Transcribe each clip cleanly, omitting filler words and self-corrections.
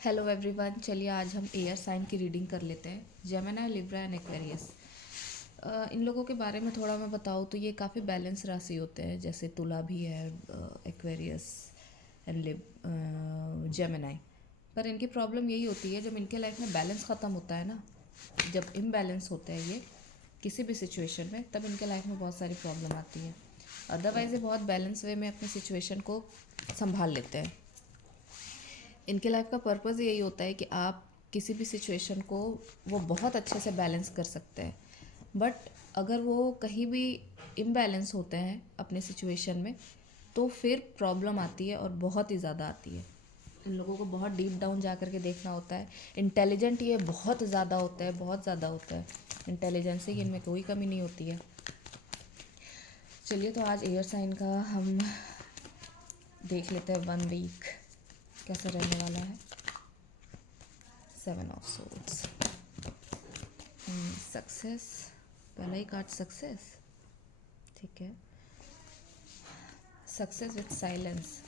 Hello everyone, चलिए आज हम एयर साइन की रीडिंग कर लेते हैं। Gemini, Libra and Aquarius. इन लोगों के बारे में थोड़ा मैं बताऊँ तो ये काफ़ी बैलेंस राशि होते हैं, जैसे तुला भी है, एक्वेरियस एंड जेमिनी। पर इनकी प्रॉब्लम यही होती है, जब इनके लाइफ में बैलेंस ख़त्म होता है ना, जब इम्बैलेंस होते हैं ये किसी भी सिचुएशन में, तब इनके लाइफ में बहुत सारी प्रॉब्लम आती है। अदरवाइज़ ये बहुत बैलेंस वे में अपनी सिचुएशन को संभाल लेते हैं। इनके लाइफ का पर्पज़ यही होता है कि आप किसी भी सिचुएशन को वो बहुत अच्छे से बैलेंस कर सकते हैं। बट अगर वो कहीं भी इम्बैलेंस होते हैं अपने सिचुएशन में, तो फिर प्रॉब्लम आती है, और बहुत ही ज़्यादा आती है। इन लोगों को बहुत डीप डाउन जा कर के देखना होता है। इंटेलिजेंट ये बहुत ज़्यादा होता है, बहुत ज़्यादा होता है। इंटेलिजेंस की इनमें कोई कमी नहीं होती है। चलिए, तो आज एयर साइन का हम देख लेते हैं 1 वीक कैसा रहने वाला है। 7 ऑफ सोर्ड्स, सक्सेस, पहला ही कार्ड सक्सेस। ठीक है, सक्सेस विथ साइलेंस।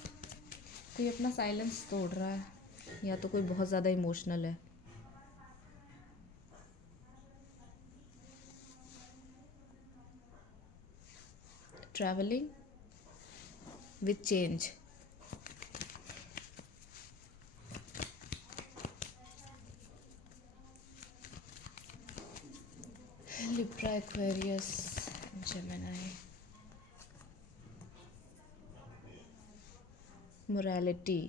कोई अपना साइलेंस तोड़ रहा है, या तो कोई बहुत ज़्यादा इमोशनल है। Travelling with change. Libra, Aquarius, Gemini. Morality,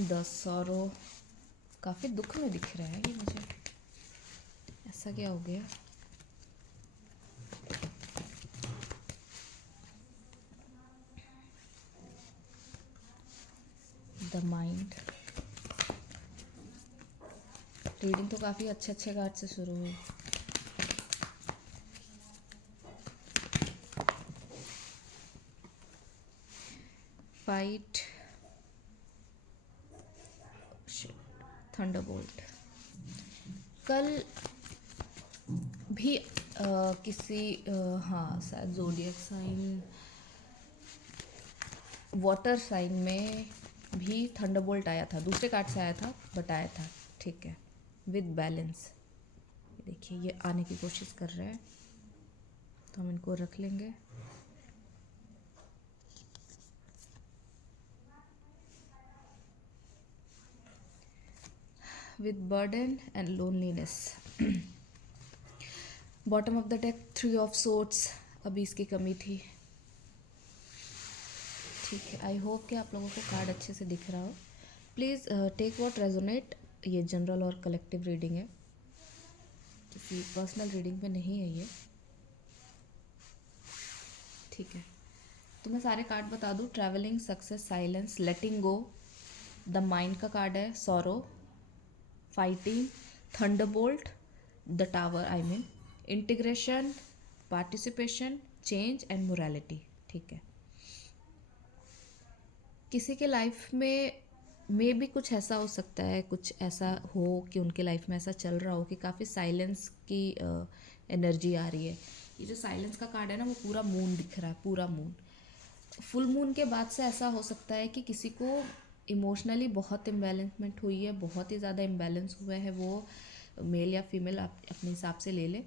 10 sorrow. काफ़ी दुख में दिख रहा है ये मुझे, ऐसा क्या हो गया। The mind. रीडिंग तो काफ़ी अच्छे अच्छे कार्ड से शुरू हुई। Fight, Thunderbolt. कल भी किसी हाँ, शायद ज़ोडिएक साइन, वाटर साइन में भी थंडरबोल्ट आया था। दूसरे कार्ड से आया था, बट आया था। ठीक है, विद बैलेंस। देखिए, ये आने की कोशिश कर रहे हैं, तो हम इनको रख लेंगे। With burden and loneliness. Bottom of the deck 3 of swords. अभी इसकी कमी थी। ठीक है, आई होप कि आप लोगों को कार्ड अच्छे से दिख रहा हो। Please take what resonate. ये जनरल और कलेक्टिव रीडिंग है, किसी पर्सनल रीडिंग में नहीं है ये। ठीक है, तो मैं सारे कार्ड बता दूँ। Travelling, success, silence, letting go. The mind का कार्ड है sorrow, fighting, Thunderbolt, the tower, I mean integration, participation, change and morality. ठीक है, किसी के लाइफ में भी कुछ ऐसा हो सकता है, कुछ ऐसा हो कि उनके लाइफ में ऐसा चल रहा हो कि काफ़ी साइलेंस की एनर्जी आ रही है। ये जो साइलेंस का कार्ड है ना, वो पूरा मून दिख रहा है, पूरा मून। फुल मून के बाद से ऐसा हो सकता है कि किसी को इमोशनली बहुत इम्बैलेंसमेंट हुई है, बहुत ही ज़्यादा इम्बैलेंस हुआ है। वो मेल या फीमेल, आप अपने हिसाब से ले लें।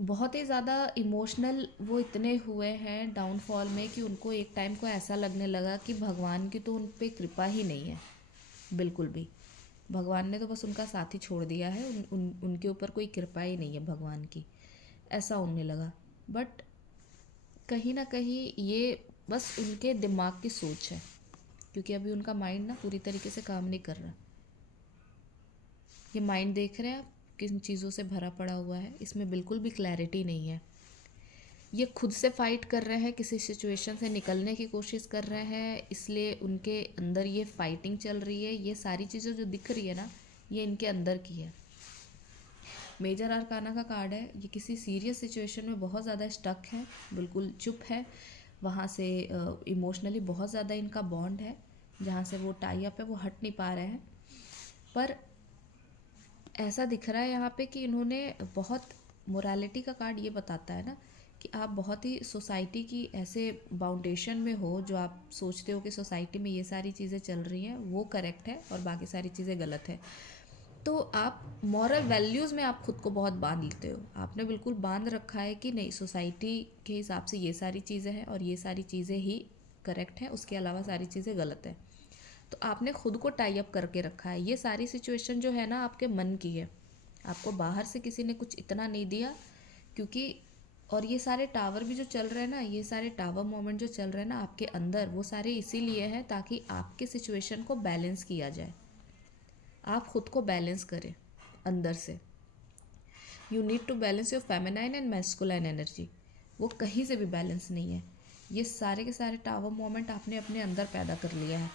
बहुत ही ज़्यादा इमोशनल वो इतने हुए हैं डाउनफॉल में, कि उनको एक टाइम को ऐसा लगने लगा कि भगवान की तो उन पर कृपा ही नहीं है, बिल्कुल भी। भगवान ने तो बस उनका साथ ही छोड़ दिया है, उनके ऊपर कोई कृपा ही नहीं है भगवान की, ऐसा उन्हें लगा। बट कहीं ना कहीं ये बस उनके दिमाग की सोच है, क्योंकि अभी उनका माइंड ना पूरी तरीके से काम नहीं कर रहा। ये माइंड देख रहे हैं आप, किन चीज़ों से भरा पड़ा हुआ है, इसमें बिल्कुल भी क्लैरिटी नहीं है। ये खुद से फाइट कर रहे हैं, किसी सिचुएशन से निकलने की कोशिश कर रहे हैं, इसलिए उनके अंदर ये फाइटिंग चल रही है। ये सारी चीज़ें जो दिख रही है ना, ये इनके अंदर की है। मेजर आर्काना का कार्ड है। ये किसी सीरियस सिचुएशन में बहुत ज़्यादा स्टक है, बिल्कुल चुप है। वहाँ से इमोशनली बहुत ज़्यादा इनका बॉन्ड है, जहाँ से वो टाई अप है वो हट नहीं पा रहे हैं। पर ऐसा दिख रहा है यहाँ पे कि इन्होंने बहुत, मोरालिटी का कार्ड ये बताता है ना कि आप बहुत ही सोसाइटी की ऐसे बाउंडेशन में हो, जो आप सोचते हो कि सोसाइटी में ये सारी चीज़ें चल रही हैं वो करेक्ट है और बाकी सारी चीज़ें गलत है। तो आप मॉरल वैल्यूज़ में आप खुद को बहुत बांध लेते हो, आपने बिल्कुल बांध रखा है कि नहीं, सोसाइटी के हिसाब से ये सारी चीज़ें हैं और ये सारी चीज़ें ही करेक्ट हैं, उसके अलावा सारी चीज़ें गलत हैं। तो आपने खुद को टाई अप करके रखा है। ये सारी सिचुएशन जो है ना आपके मन की है, आपको बाहर से किसी ने कुछ इतना नहीं दिया। क्योंकि और ये सारे टावर भी जो चल रहे हैं ना, ये सारे टावर मोमेंट जो चल रहे हैं ना आपके अंदर, वो सारे इसीलिए हैं ताकि आपके सिचुएशन को बैलेंस किया जाए, आप खुद को बैलेंस करें अंदर से। You need to balance your feminine and masculine energy. वो कहीं से भी बैलेंस नहीं है। ये सारे के सारे टावर मोमेंट आपने अपने अंदर पैदा कर लिया है।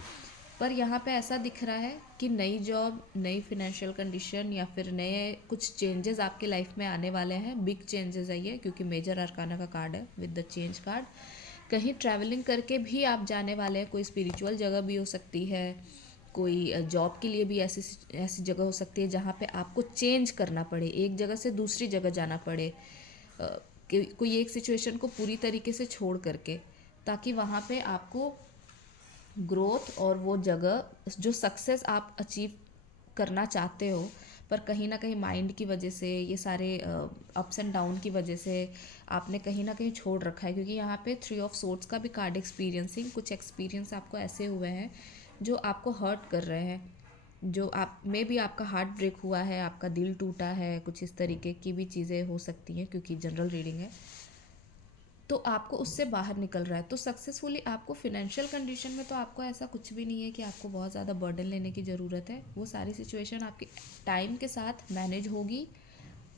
पर यहाँ पे ऐसा दिख रहा है कि नई जॉब, नई फिनेंशियल कंडीशन या फिर नए कुछ चेंजेस आपके लाइफ में आने वाले हैं। बिग चेंजेस है ये, क्योंकि मेजर अरकाना का कार्ड है विद द चेंज कार्ड। कहीं ट्रैवलिंग करके भी आप जाने वाले हैं, कोई स्पिरिचुअल जगह भी हो सकती है, कोई जॉब के लिए भी ऐसी ऐसी जगह हो सकती है जहाँ पे आपको चेंज करना पड़े, एक जगह से दूसरी जगह जाना पड़े, कोई एक सिचुएशन को पूरी तरीके से छोड़ करके, ताकि वहाँ पे आपको ग्रोथ और वो जगह जो सक्सेस आप अचीव करना चाहते हो, पर कहीं ना कहीं माइंड की वजह से, ये सारे अप्स एंड डाउन की वजह से आपने कहीं ना कहीं छोड़ रखा है। क्योंकि यहाँ पे 3 ऑफ सोर्ड्स का भी कार्ड, एक्सपीरियंसिंग, कुछ एक्सपीरियंस आपको ऐसे हुए हैं जो आपको हर्ट कर रहे हैं, जो आप में भी आपका हार्ट ब्रेक हुआ है, आपका दिल टूटा है, कुछ इस तरीके की भी चीज़ें हो सकती हैं क्योंकि जनरल रीडिंग है। तो आपको उससे बाहर निकल रहा है। तो सक्सेसफुली आपको फिनेंशियल कंडीशन में तो आपको ऐसा कुछ भी नहीं है कि आपको बहुत ज़्यादा बर्डन लेने की ज़रूरत है। वो सारी सिचुएशन आपकी टाइम के साथ मैनेज होगी।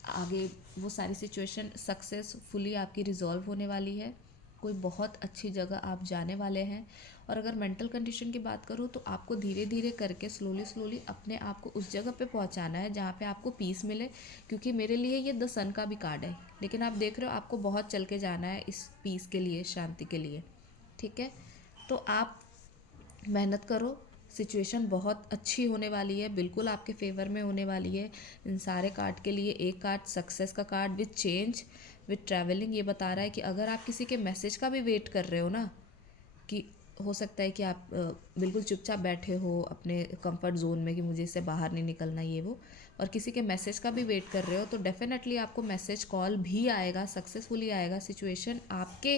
आगे वो सारी सिचुएशन सक्सेसफुली आपकी रिजॉल्व होने वाली है। कोई बहुत अच्छी जगह आप जाने वाले हैं। और अगर मेंटल कंडीशन की बात करूँ तो आपको धीरे धीरे करके स्लोली स्लोली अपने आप को उस जगह पे पहुंचाना है जहाँ पे आपको पीस मिले। क्योंकि मेरे लिए ये द सन का भी कार्ड है, लेकिन आप देख रहे हो आपको बहुत चल के जाना है इस पीस के लिए, शांति के लिए। ठीक है, तो आप मेहनत करो, सिचुएशन बहुत अच्छी होने वाली है, बिल्कुल आपके फेवर में होने वाली है। इन सारे कार्ड के लिए एक कार्ड सक्सेस का card with change with travelling ये बता रहा है कि अगर आप किसी के मैसेज का भी वेट कर रहे हो ना, कि हो सकता है कि आप बिल्कुल चुपचाप बैठे हो अपने कंफर्ट जोन में कि मुझे इससे बाहर नहीं निकलना ये वो, और किसी के मैसेज का भी वेट कर रहे हो, तो डेफिनेटली आपको मैसेज कॉल भी आएगा, सक्सेसफुली आएगा। सिचुएशन आपके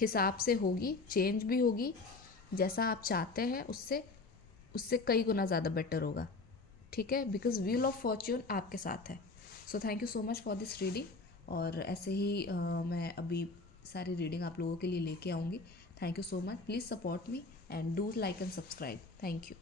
हिसाब से होगी, चेंज भी होगी, जैसा आप चाहते हैं उससे उससे कई गुना ज़्यादा बेटर होगा। ठीक है, बिकॉज व्हील ऑफ फॉर्च्यून आपके साथ है। So thank you so much for this reading. और ऐसे ही मैं अभी सारी रीडिंग आप लोगों के लिए लेके आऊँगी। Thank you so much, please support me and do like and subscribe. Thank you.